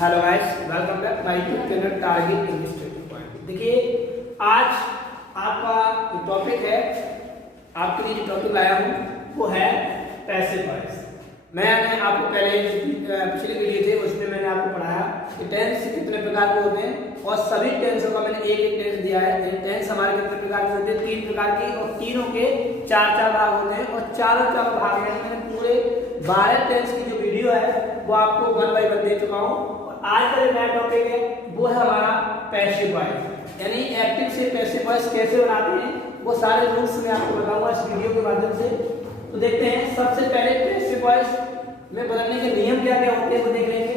Hello guys, welcome back my YouTube channel target English training point. देखिए, आज आपका topic है, आपके लिए जो टॉपिक लाया हूँ वो है पैसिव वॉइस। मैंने आपको पहले पिछली वीडियो थे उसमें मैंने आपको पढ़ाया कि टेंस कितने प्रकार के होते हैं और सभी टेंसों का मैंने एक एक टेंस दिया है। टेंस हमारे कितने प्रकार के होते हैं, 3 प्रकार के, और तीनों के 4-4 भाग होते हैं और चारों भाग हैं। मैंने पूरे 12 टेंस की जो वीडियो है वो आपको 1 बाय 1 दे चुका हूँ। आज का जो नया टॉपिक है वो है हमारा पैसिव वॉइस, यानी एक्टिव से पैसिव वॉइस कैसे बनाते हैं वो सारे रूल्स मैं आपको बताऊंगा इस वीडियो के माध्यम से। तो देखते हैं, सबसे पहले पैसिव वॉइस में बदलने के नियम क्या क्या होते हैं वो देख लेंगे।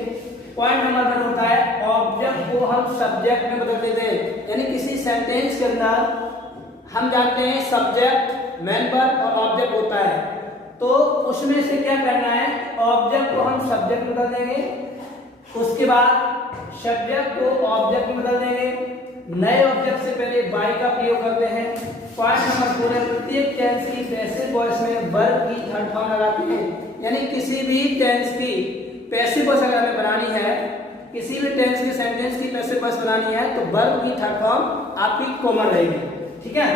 पॉइंट नंबर 1 होता है ऑब्जेक्ट को हम सब्जेक्ट में बदल देते हैं, यानी किसी सेंटेंस के अंदर हम जानते हैं सब्जेक्ट, मेन वर्ब और ऑब्जेक्ट होता है, तो उसमें से क्या करना है, ऑब्जेक्ट को हम सब्जेक्ट में बदल देंगे, उसके बाद सब्जेक्ट को ऑब्जेक्ट में बदल देंगे, नए ऑब्जेक्ट से पहले बाय का प्रयोग करते हैं। पॉइंट नंबर 4 है प्रत्येक टेंस की पैसिव वॉइस में वर्ब की थर्ड फॉर्म लगाते हैं, यानी किसी भी टेंस की पैसिव वॉइस अगर हमें बनानी है, किसी भी टेंस की सेंटेंस की पैसिव वॉइस बनानी है तो वर्ब की थर्ड फॉर्म आपकी कॉमन रहेगी। ठीक है,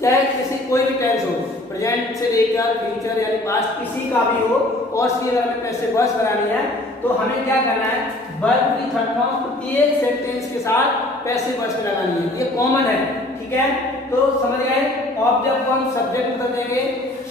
चाहे किसी कोई भी टेंस हो, प्रेजेंट से लेकर फ्यूचर यानी पास्ट किसी का भी हो, और उसकी अगर हमें पैसिव वॉइस बनानी है तो हमें क्या करना है, वर्ब की थर्ड फॉर्म प्रत्येक सेंटेंस के साथ पैसिव वॉइस में लगानी है, ये कॉमन है। ठीक है, तो समझ गए, ऑब्जेक्ट को हम सब्जेक्ट में बदल देंगे,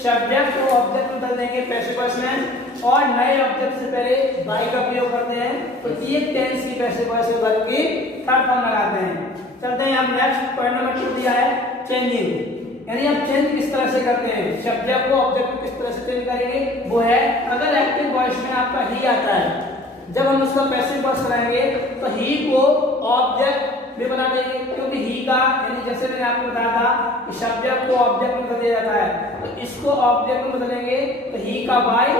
सब्जेक्ट को ऑब्जेक्ट में बदल देंगे पैसिव वॉइस में, और नए ऑब्जेक्ट से पहले बाय का प्रयोग करते हैं, तो एक टेंस की पैसिव वॉइस में वर्ब की थर्ड फॉर्म लगाते हैं। चलते हैं, हम नेक्स्ट पॉइंट नंबर 2 दिया है चेंजिंग, यानी आप चेंज किस तरह से करते हैं, सब्जेक्ट को ऑब्जेक्ट में किस तरह से चेंज करेंगे, वो है अगर एक्टिव वॉइस में आपका ही आता है, जब हम उसका पैसिव वॉइस बनाएंगे तो ही को ऑब्जेक्ट में बना देंगे, क्योंकि ही का यानी जैसे मैंने आपको बताया था कि सब्जेक्ट को ऑब्जेक्ट में बदल दिया जाता है, तो इसको ऑब्जेक्ट में बदलेंगे तो ही का बाय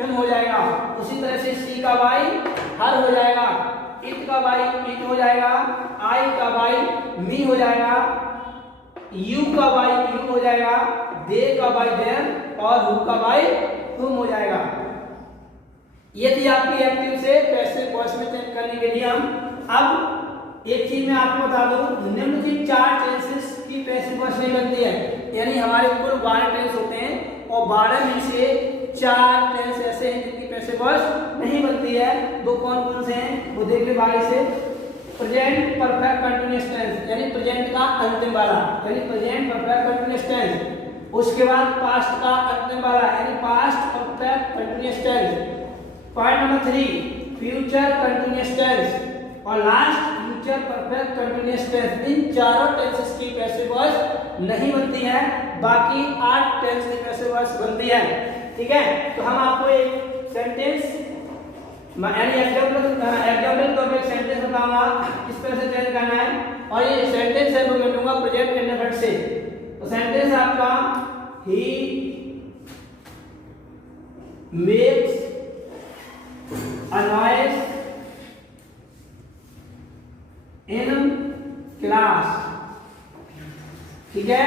हिम हो जाएगा, उसी तरह से सी का बाय हर हो जाएगा, इट का बाय इट हो जाएगा, आई का बाय मी हो जाएगा, यू का बाय यू हो जाएगा, दे का बाय देम, और हु का बाय हुम हो जाएगा। ये थी आपकी एक्टिव से पैसिव वॉइस में चेंज करने के लिए हम। अब एक चीज मैं आपको बता दूं, निम्नलिखित 4 टेंसेस की पैसिव वॉइस नहीं बनती है, यानी हमारे कुल 12 टेंस होते हैं और 12 में से 4 टेंस ऐसे हैं जिनकी पैसिव वॉइस नहीं बनती है। वो कौन कौन से हैं वो देख ले बारी से। प्रेजेंट परफेक्ट कंटीन्यूअस टेंस, यानी प्रेजेंट का अंतिम वाला, यानी प्रेजेंट परफेक्ट कंटीन्यूअस टेंस। उसके बाद पास्ट का अंतिम वाला, यानी past perfect continuous tense. Point number 3 future continuous tense, और last future perfect continuous tense. इन चारों टेंसेस की पैसिव वॉइस नहीं बनती है, बाकी 8 टेंस की पैसिव वॉइस बनती है। ठीक है, तो हम आपको एक सेंटेंस यानी एग्जाम्पल तो मैं एक सेंटेंस बताऊंगा किस तरह से चेंज करना है, और ये सेंटेंस है वो मैं लूंगा प्रेजेंट इंडेफिनिट से। तो सेंटेंस आपका he makes a noise in class। ठीक है,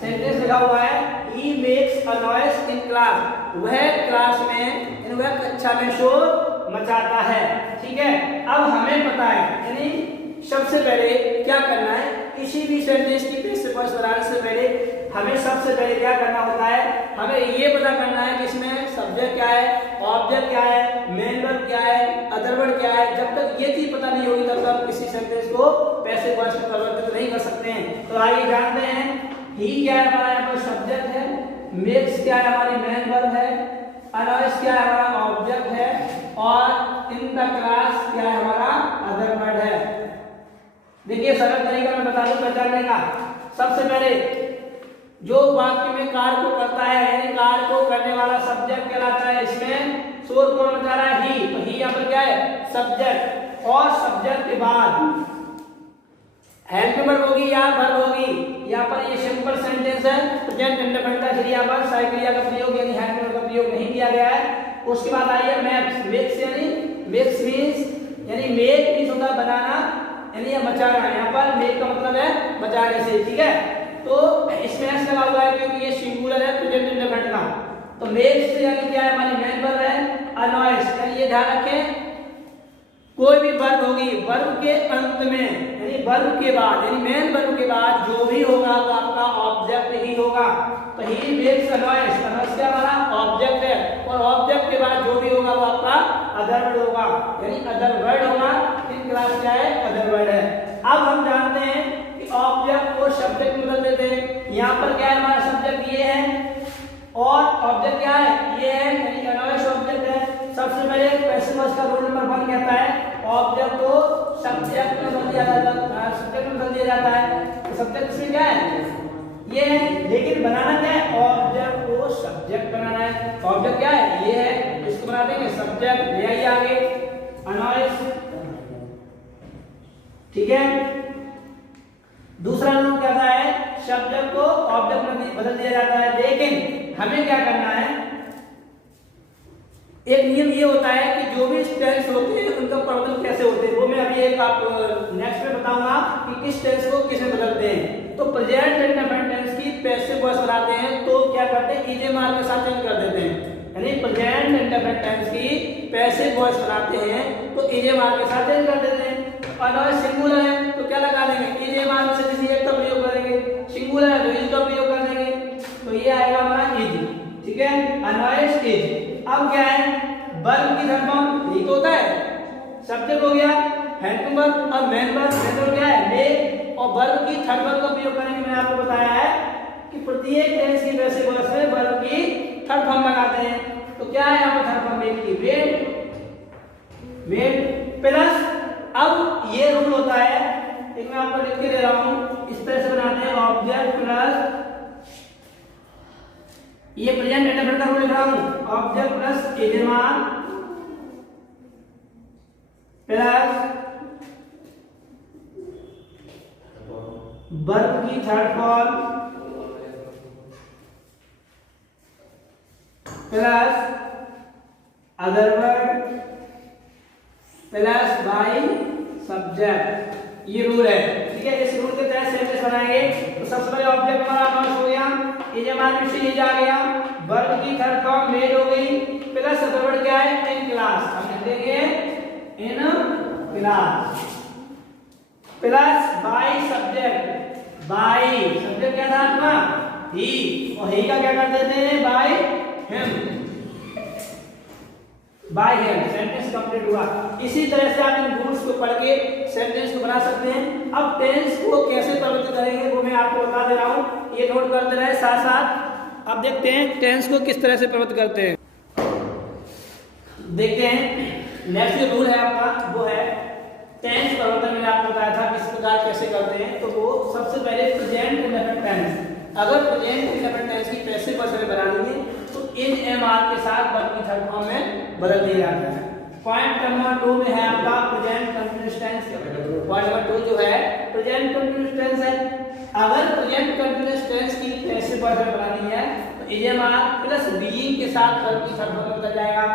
सेंटेंस लिखा हुआ है he makes a noise in class, वह क्लास में वह कक्षा में शोर मचाता है। ठीक है, अब हमें पता है, यानी सबसे पहले क्या करना है, किसी भी सेंटेंस की पैसिव वॉइस बनाने से पहले हमें सबसे पहले क्या करना होता है, हमें ये पता करना है कि इसमें सब्जेक्ट क्या है, ऑब्जेक्ट क्या है, मेन वर्ब क्या है, अदर वर्ब क्या है। जब तक ये चीज पता नहीं होगी तब तक हम किसी सेंटेंस को पैसिव वॉइस में परिवर्तित नहीं कर सकते हैं। तो आइए जानते हैं, ही क्या है हमारा यहाँ पर सब्जेक्ट है, मेक्स क्या है हमारी मेन वर्ब है, अनॉयस क्या है हमारा ऑब्जेक्ट है, और इन द क्लास क्या है हमारा अदर वर्ड है। देखिए, सरल तरीका मैं बता दूं पहचानने का। सबसे पहले जो वाक्य में कार्य को करता है, यानी कार्य को करने वाला सब्जेक्ट कहलाता है, इसमें शोर कौन मचा रहा है, ही, तो ही यहाँ पर क्या है सब्जेक्ट, और सब्जेक्ट के बाद हेल्प वर्ब होगी या वर्ब होगी। यहाँ पर ये सिंपल सेंटेंस है, प्रेजेंट इंडेफिनिट का क्रिया पर सहायक क्रिया का प्रयोग यानी हेल्प वर्ब का प्रयोग नहीं किया गया है। उसके बाद आइए मैक्स, मेक्स यानी मेक्स मींस, यानी मेक मींस होता है बनाना, यानी ये मचाना, यहाँ पर मेक का मतलब है मचाने से। ठीक है, तो इसमें एस लगा हुआ है क्योंकि ये सिंगुलर है प्रेजेंट इंडेफिनिट का, तो मेक्स यानी क्या है हमारी मेन वर्ब है, अनॉयस, यानी ये ध्यान रखें कोई भी वर्ब होगी, वर्ब के अंत में यानी वर्ब के बाद यानी मेन वर्ब के बाद जो भी होगा वो आपका ऑब्जेक्ट ही होगा। तो he makes a noise, noise क्या हमारा ऑब्जेक्ट है, और ऑब्जेक्ट के बाद जो भी होगा वो आपका अदर वर्ड होगा यानी अदर वर्ड होगा। इन क्लास क्या है, अदर वर्ड है। अब हम जानते हैं कि ऑब्जेक्ट को सब्जेक्ट में बदल देते हैं। यहाँ पर क्या है, हमारा सब्जेक्ट ये है और ऑब्जेक्ट क्या है, ये है यानी अनॉइस ऑब्जेक्ट है। सबसे पहले पैसिव वॉइस का रूल नंबर 1 कहता है ऑब्जेक्ट को सब्जेक्ट में बदल दिया जाता है, सब्जेक्ट में बदल दिया जाता है। तो सब्जेक्ट इसमें क्या है, ये है, लेकिन बनाना क्या है, ऑब्जेक्ट को सब्जेक्ट बनाना है। ऑब्जेक्ट क्या है, ये है, इसको बना देंगे सब्जेक्ट, ले आइए आगे अनॉइस, ठीक है। दूसरा रूल कहता है सब्जेक्ट को ऑब्जेक्ट में बदल दिया जाता है, लेकिन हमें क्या करना है, एक नियम ये होता है कि जो भी टेंस होते हैं उनका परिवर्तन कैसे होते हैं, वो मैं अभी एक आप नेक्स्ट में बताऊंगा कि किस टेंस को किसमें बदलते हैं। तो प्रेजेंट इंडेफिनिट टेंस की पैसिव वॉइस बनाते हैं तो क्या करते हैं, ईजे मार्क के साथ चेंज कर देते हैं। यानी प्रेजेंट इंडेफिनिट टेंस की पैसिव वॉइस बनाते हैं तो ईजे मार्क के साथ चेंज कर देते हैं। अनॉइस सिंगुलर है तो क्या लगा देंगे, ईजे मार्क से किसी एक का प्रयोग करेंगे, सिंगुलर है तो इज का प्रयोग कर देंगे, तो ये आएगा हमारा इज, ठीक है, अनॉइस इज। अब क्या है, वर्ब की थर्ड फॉर्म यही तो होता है, सब्जेक्ट हो गया, हेल्पिंग वर्ब और मेन वर्ब, मेन वर्ब क्या है मेक, और वर्ब की थर्ड वर्ब का प्रयोग करेंगे। मैंने आपको बताया है कि प्रत्येक टेंस की पैसिव वॉइस में वर्ब की थर्ड फॉर्म लगाते हैं। तो क्या है यहाँ पर थर्ड फॉर्म मेक की, मेड प्लस, अब ये रूल होता है, एक मैं आपको लिख के दे रहा हूं, इस तरह से बनाते हैं ऑब्जेक्ट प्लस, ये प्रेजेंट इंडेफिनिट का रूल लिख रहा हूं, ऑब्जेक्ट प्लस ईजे मार्क प्लस वर्ब की third form plus other word plus by subject, ये रूल है, ठीक है। इस रूल के तहत सेंटेंस बनाएंगे। तो सबसे पहले ऑब्जेक्ट हमारा अनॉइस हो गया, ईजे मार्क में से ईज आ गया, वर्ब की थर्ड फॉर्म मेड हो गई, प्लस अदर वर्ड क्या है, इन क्लास, हम लिख देंगे in class, plus by subject, by subject क्या था आपका ही, और ही का क्या कर देते हैं by him, by him, sentence complete हुआ। इसी तरह से आप इन रूल्स को पढ़ के सेंटेंस को बना सकते हैं। अब टेंस को कैसे परिवर्तित करेंगे वो मैं आपको बता दे रहा हूं, ये नोट करते रहे साथ साथ। अब देखते हैं टेंस को किस तरह से परिवर्तित करते हैं, देखते हैं। नेक्स्ट जो रूल है आपका वो है टेंस परिवर्तन, मैंने आपको बताया था किस प्रकार कैसे करते हैं। तो वो सबसे पहले प्रेजेंट इंडेफिनिट टेंस, अगर प्रेजेंट इंडेफिनिट टेंस की पैसिव वॉइस हमें बनानी है तो इन एम आर के साथ वर्ब की थर्ड फॉर्म में बदल दिया जाता है। पॉइंट नंबर 2 में है आपका present continuous tense. Point number 2 जो है प्रेजेंट कंटीन्यूअस टेंस है। अगर प्रेजेंट कंटीन्यूअस टेंस की पैसिव वॉइस हमें बनानी है तो इज प्लस बीइंग के साथ वर्ब की थर्ड फॉर्म में बदल जाएगा।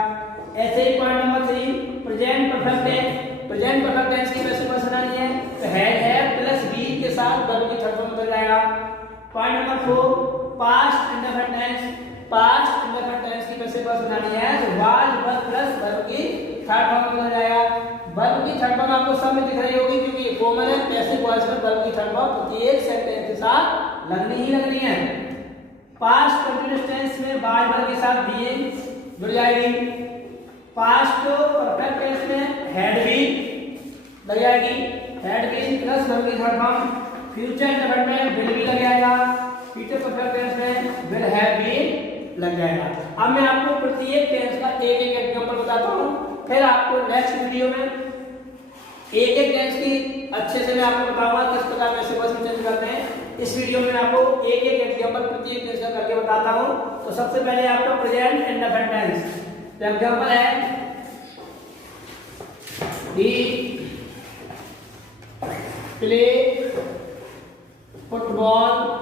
ऐसे ही point number 3 present perfect tense, present perfect tense की पैसिव वॉइस बनानी है तो हैड है प्लस बी के साथ वर्ब की थर्ड फॉर्म में बदल जाएगा। Point number 4 past indefinite tense, past indefinite tense की पैसिव वॉइस बनानी है तो वाज वर्ब प्लस वर्ब की थर्ड फॉर्म में बदल जाएगा। वर्ब की थर्ड फॉर्म आपको सब में दिख रही होगी क्योंकि ये कॉमन है, पैसिव वॉइस में वर्ब की थर्ड फॉर्म प्रत्येक सेंटेंस के साथ लगनी ही लगनी है। पास्ट कंटीन्यूअस टेंस में वाज वर्ब के साथ बीइंग जुड़ जाएगी, पास्ट परफेक्ट टेंस में हैड बीन लग जाएगी, हैड बीन प्लस वर्ब की थर्ड फॉर्म, फ्यूचर इंडेफिनिट में विल भी लग जाएगा, फ्यूचर परफेक्ट टेंस में विल हैव बीन लग जाएगा। अब मैं आपको प्रत्येक टेंस का एक एक एग्जांपल बताता हूं, फिर आपको नेक्स्ट वीडियो में एक एक टेंस की अच्छे से मैं आपको बताऊंगा किस प्रकार पैसिव वॉइस में चेंज करते हैं। इस वीडियो में मैं आपको एक एक एग्जांपल प्रत्येक टेंस का करके बताता हूं। तो सबसे पहले आपका प्रेजेंट इंडेफिनिट टेंस, तो एग्जांपल है he play football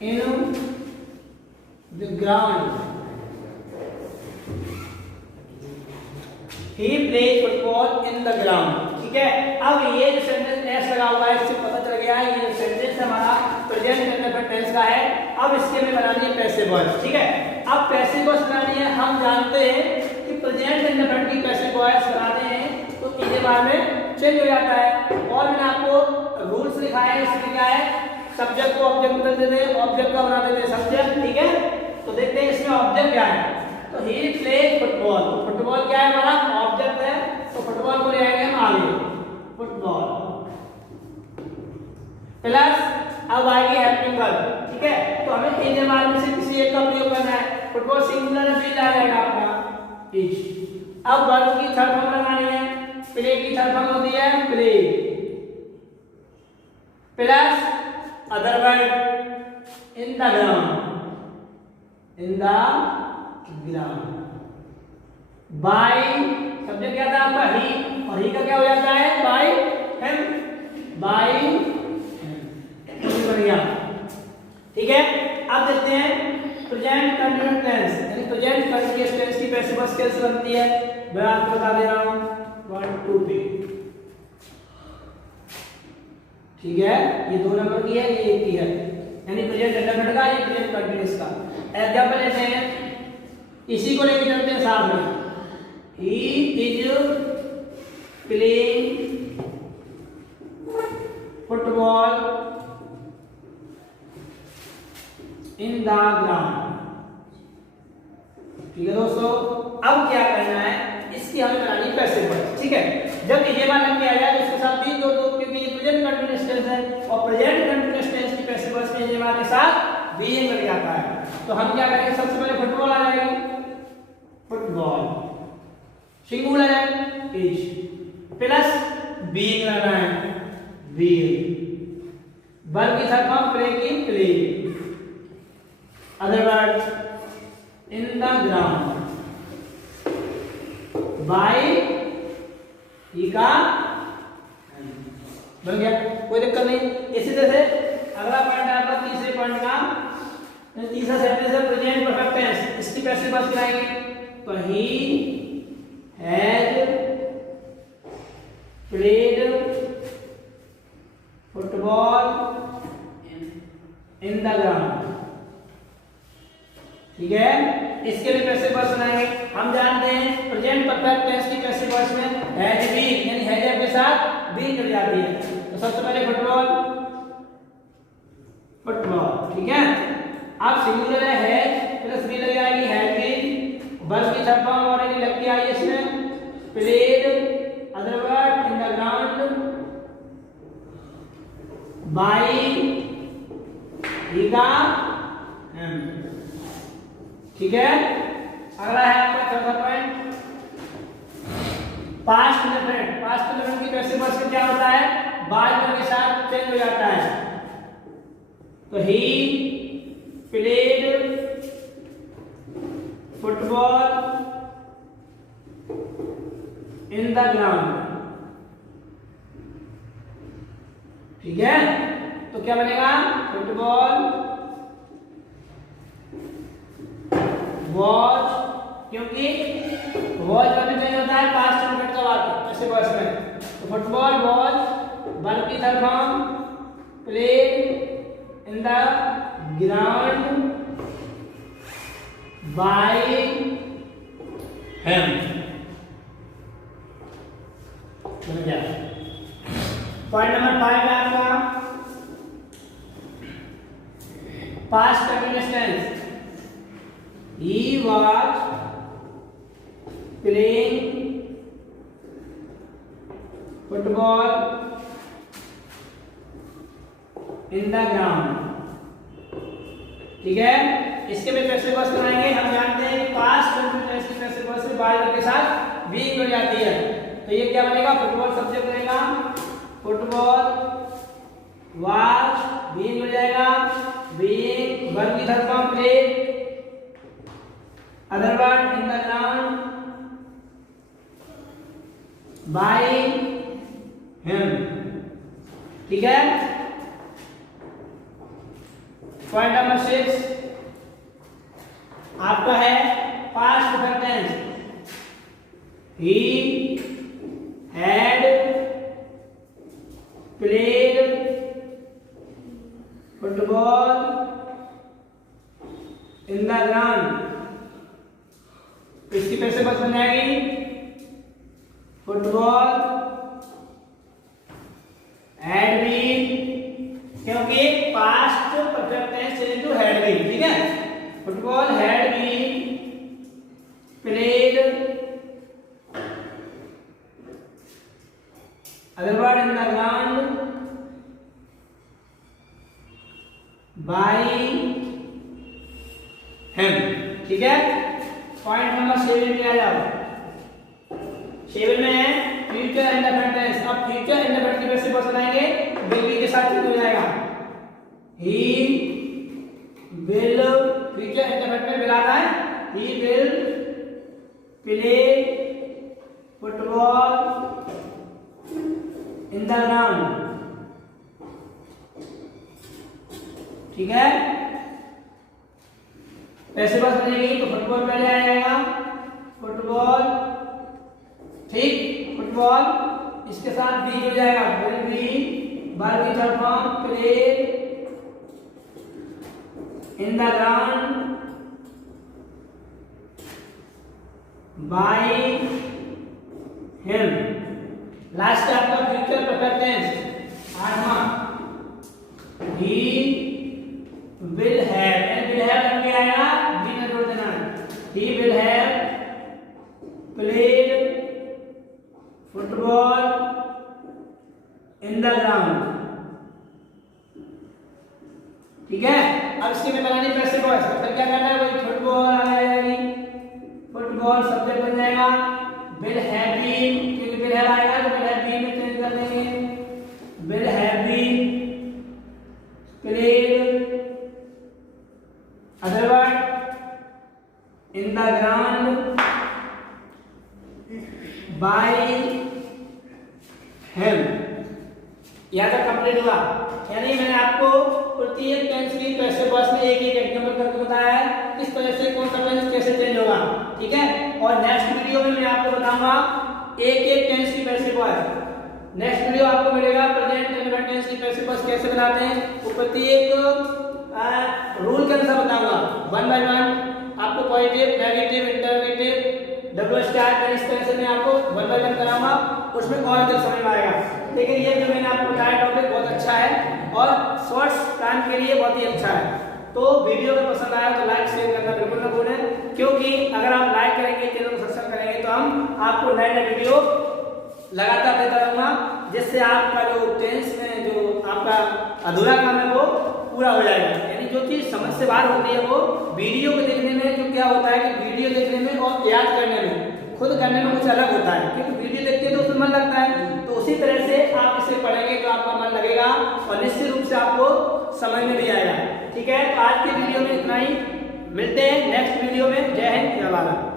in the ground, he played football in the ground, ठीक है। अब ये जो सेंटेंस एस लगा हुआ है इससे पता चल गया है ये जो सेंटेंस हमारा प्रेजेंट इंडेफिनिट टेंस का है। अब इसके में बनानी है पैसिव वॉइस, ठीक है। अब पैसिव वॉइस बनानी है, हम जानते हैं कि प्रेजेंट इंडेफिनिट की पैसिव वॉइस बनाते हैं तो इनके बाद में चेंज हो जाता है। और मैंने आपको रूल्स लिखाए हैं, इसमें क्या है, सब्जेक्ट को ऑब्जेक्ट बदल देते हैं, ऑब्जेक्ट का बना देते हैं सब्जेक्ट, ठीक है। तो देखते हैं इसमें ऑब्जेक्ट क्या है। तो ही प्ले फुटबॉल, तो फुटबॉल क्या है हमारा ऑब्जेक्ट है, तो फुटबॉल को ले आएंगे हम आगे, फुटबॉल प्लस अब आएगी हेल्पिंग वर्ब, ठीक है। तो हमें इन जमात में से किसी एक का प्रयोग करना है। फुटबॉल सिंगुलर में आ जाएगा आपका इज। अब वर्ब की थर्ड फॉर्म लगानी है, प्ले की थर्ड फॉर्म होती है play plus other word in the ground, in the ground bye, subject क्या था आपका ही, और ही का क्या हो जाता है बाय हिम, बाय बढ़िया, ठीक है। अब देखते हैं प्रेजेंट कंटिन्यूअस टेंस, यानी प्रेजेंट कंटिन्यूअस टेंस की पैसिव वॉइस कैसे बनती है, मैं आपको बता दे रहा हूं 1 2 पे, ठीक है। ये 2 नंबर की है, ये 1 की है, यानी प्रेजेंट इंडेफिनिट का, ये प्रेजेंट कंटिन्यूअस का। एग्जांपल लेते हैं, इसी को लेकर चलते हैं साथ में। He is playing football in the ground, ठीक है दोस्तों। अब क्या करना है, इसकी हमें बनानी पैसिव वॉइस, ठीक है। जब ये वाला क्या आया तो इसके साथ भी जोड़ दो, क्योंकि ये प्रेजेंट कंटिन्यूअस टेंस है और प्रेजेंट कंटिन्यूअस टेंस की पैसिव वॉइस में ये वाले साथ बीइंग लग जाता है। तो हम क्या करेंगे, सबसे पहले फुटबॉल आ जाएगी, फुटबॉल सिंगुलर है इज प्लस बीइंग लगाना है बीइंग, वर्ब की थर्ड फॉर्म प्ले की play, other word in the ground by ही का बन गया, कोई दिक्कत नहीं। इसी तरह से अगला पॉइंट आपका तीसरे पॉइंट का, तीसरा सेंटेंस है प्रेजेंट परफेक्ट टेंस, इसकी पैसिव वॉइस बनाएंगे। तो he has played football in the ground, ठीक है। इसके लिए पैसिव वॉइस बनाएंगे। हम जानते हैं प्रेजेंट परफेक्ट टेंस की पैसिव वॉइस में हैज बीन, यानी हैज के साथ बीन जुड़ जाती है। तो सबसे पहले फुटबॉल, फुटबॉल, ठीक है। अब सिंगुलर है हैज प्लस बी लग जाएगी हैज बीन, वर्ब की थर्ड फॉर्म ऑलरेडी लग के आई है इसमें, played other word in the ground by he का, ठीक है। अगला है आपका चौथा point past indefinite. Past indefinite की पैसिव वॉइस में क्या होता है, बाय के साथ चेंज हो जाता है। तो he played football in the ground, ठीक है। तो क्या बनेगा, फुटबॉल वॉच, क्योंकि वॉच वाले में होता है पास्ट इंडेफिनिट का वाक्य ऐसे वॉइस में। तो फुटबॉल वॉच, वर्ब की third form played in the ground by him, point number 5 है आपका past continuous tense. He was playing football in the ground, ठीक है। इसके भी पैसिव वॉइस बनाएंगे। हम जानते हैं कि पास्ट कंटिन्यूअस की पैसिव वॉइस में बाय के साथ बीइंग जुड़ जाती है। तो ये क्या बनेगा, फुटबॉल सब्जेक्ट बनेगा, फुटबॉल वॉच बीइंग जुड़ जाएगा, बीइंग वर्ब की third form played other word in the ground by him, ठीक है। पॉइंट नंबर 6 आपका है past perfect tense. He had played football in the ground, इसकी पैसे बस बन जाएगी फुटबॉल हैड बीन, क्योंकि past perfect tense change to had been, ठीक है। Football had been played, other word in the ground by him, ठीक है। Point number 7 में आ जाओ। 7 में है फ्यूचर इंडेफिनिट टेंस। अब फ्यूचर इंडेफिनिट की वैसे बस बनाएंगे, विल बी के साथ हो जाएगा। ही विल, फ्यूचर इंडेफिनिट में विल आता है, he will play football in the ground, ठीक है। पैसे बस बनेगी तो फुटबॉल पहले आ जाएगा, फुटबॉल, ठीक। फुटबॉल इसके साथ बी जुड़ जाएगा, विल बी वर्ब की third form play in the ground by him. Last है आपका फ्यूचर परफेक्ट टेंस 8वां, he will have, and will have been के आएगा, बी में जोड़ देना, he will have played football in the ground, ठीक है। अब इसके में बनानी पैसे बॉयज, तो क्या करना है, वही फुटबॉल आ जाएगी, फुटबॉल सब्जेक्ट बन जाएगा, विल हैव बीन, क्योंकि विल हैव आएगा तो विल हैव बीन में चेंज कर देंगे, will have been played, other word in the ground by him. यहाँ तक कंप्लीट हुआ, यानी मैंने आपको प्रत्येक टेंस की पैसे बॉयज में एक एक एग्जांपल करके बताया है किस तरह से कौन सा टेंस कैसे चेंज होगा, ठीक है। और नेक्स्ट वीडियो में मैं आपको बताऊंगा एक एक टेंस की पैसे बॉयज। नेक्स्ट वीडियो आपको मिलेगा प्रेजेंट इंडेफिनिट टेंस की पैसे बॉयज कैसे बनाते हैं, वो प्रत्येक रूल के अनुसार बताऊंगा, 1 बाय 1 आपको positive, negative, interrogative, double star, इस तरह से मैं आपको 1 बाय 1 कराऊंगा, उसमें और अधिक समझ में आएगा। लेकिन ये जो मैंने आपको बताया टॉपिक बहुत अच्छा है और शॉर्ट्स टाइम के लिए बहुत ही अच्छा है। तो वीडियो अगर पसंद आया तो लाइक शेयर करना बिल्कुल ना भूलें, क्योंकि अगर आप लाइक करेंगे, चैनल को सब्सक्राइब करेंगे तो हम आपको नए नए वीडियो लगातार देता रहूंगा, जिससे आपका जो टेंस में जो आपका अधूरा काम है वो पूरा हो जाएगा। यानी जो चीज समझ से बाहर होती है वो वीडियो को देखने में, जो क्या होता है कि वीडियो देखने में और याद करने में, खुद करने में कुछ अलग होता है, क्योंकि वीडियो देखते हैं तो उसमें मन लगता है, तो उसी तरह से आप इसे पढ़ेंगे तो आपका मन लगेगा और निश्चित रूप से आपको समझ में भी आएगा, ठीक है। तो आज के वीडियो में इतना ही, मिलते हैं नेक्स्ट वीडियो में। जय हिंद, जय भारत।